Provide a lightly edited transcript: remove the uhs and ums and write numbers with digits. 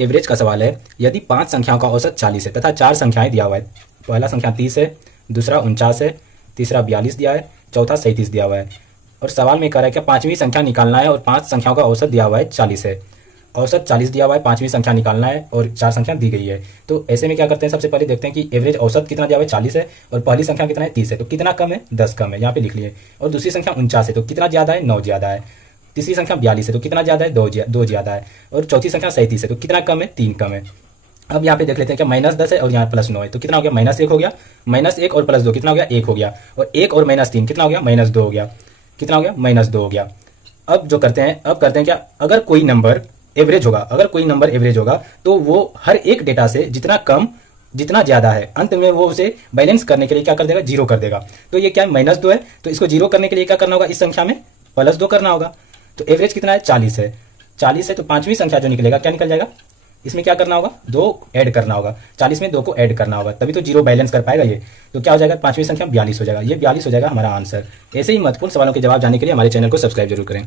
Average का सवाल है। यदि 5 संख्याओं का औसत 40 है तथा 4 संख्याएं दिया हुआ है। पहला संख्या 30 है, दूसरा 49 है, तीसरा 42 दिया है, चौथा 37 दिया हुआ है। और सवाल में कह रहा है कि पांचवी संख्या निकालना है और 5 संख्याओं का औसत दिया हुआ है 40 है। औसत 40 दिया हुआ है, पांचवी संख्या निकालना है और 4 संख्या दी गई है। तो ऐसे में क्या करते हैं, सबसे पहले देखते हैं कि एवरेज औसत कितना दिया हुआ है 40 है और पहली संख्या कितना है 30 है, तो कितना कम है 10 कम है, यहाँ पे लिख लिए। और दूसरी संख्या 49 है तो कितना ज़्यादा है 9 ज़्यादा है। तीसरी संख्या 42 है तो कितना ज़्यादा है 2 ज़्यादा है। और चौथी संख्या 37 है तो कितना कम है 3 कम है। अब यहाँ पे देख लेते हैं क्या -10 है और यहाँ +9 है तो कितना हो गया -1 हो गया, -1 और +2 कितना हो गया 1 हो गया। और 1 और -3 कितना हो गया -2 हो गया, कितना हो गया -2 हो गया। अब जो करते हैं, अब करते हैं क्या, अगर कोई नंबर एवरेज होगा, अगर कोई नंबर एवरेज होगा तो वो हर एक डेटा से जितना कम जितना ज़्यादा है अंत में वो उसे बैलेंस करने के लिए क्या कर देगा, 0 कर देगा। तो ये क्या है -2 है तो इसको 0 करने के लिए क्या करना होगा, इस संख्या में +2 करना होगा। तो एवरेज कितना है 40 है, 40 है तो पांचवी संख्या जो निकलेगा क्या निकल जाएगा, इसमें क्या करना होगा 2 ऐड करना होगा, 40 में 2 को ऐड करना होगा तभी तो 0 बैलेंस कर पाएगा ये। तो क्या हो जाएगा, पांचवी संख्या 42 हो जाएगा, ये 42 हो जाएगा हमारा आंसर। ऐसे ही महत्वपूर्ण सवालों के जवाब जानने के लिए हमारे चैनल को सब्सक्राइब जरूर करें।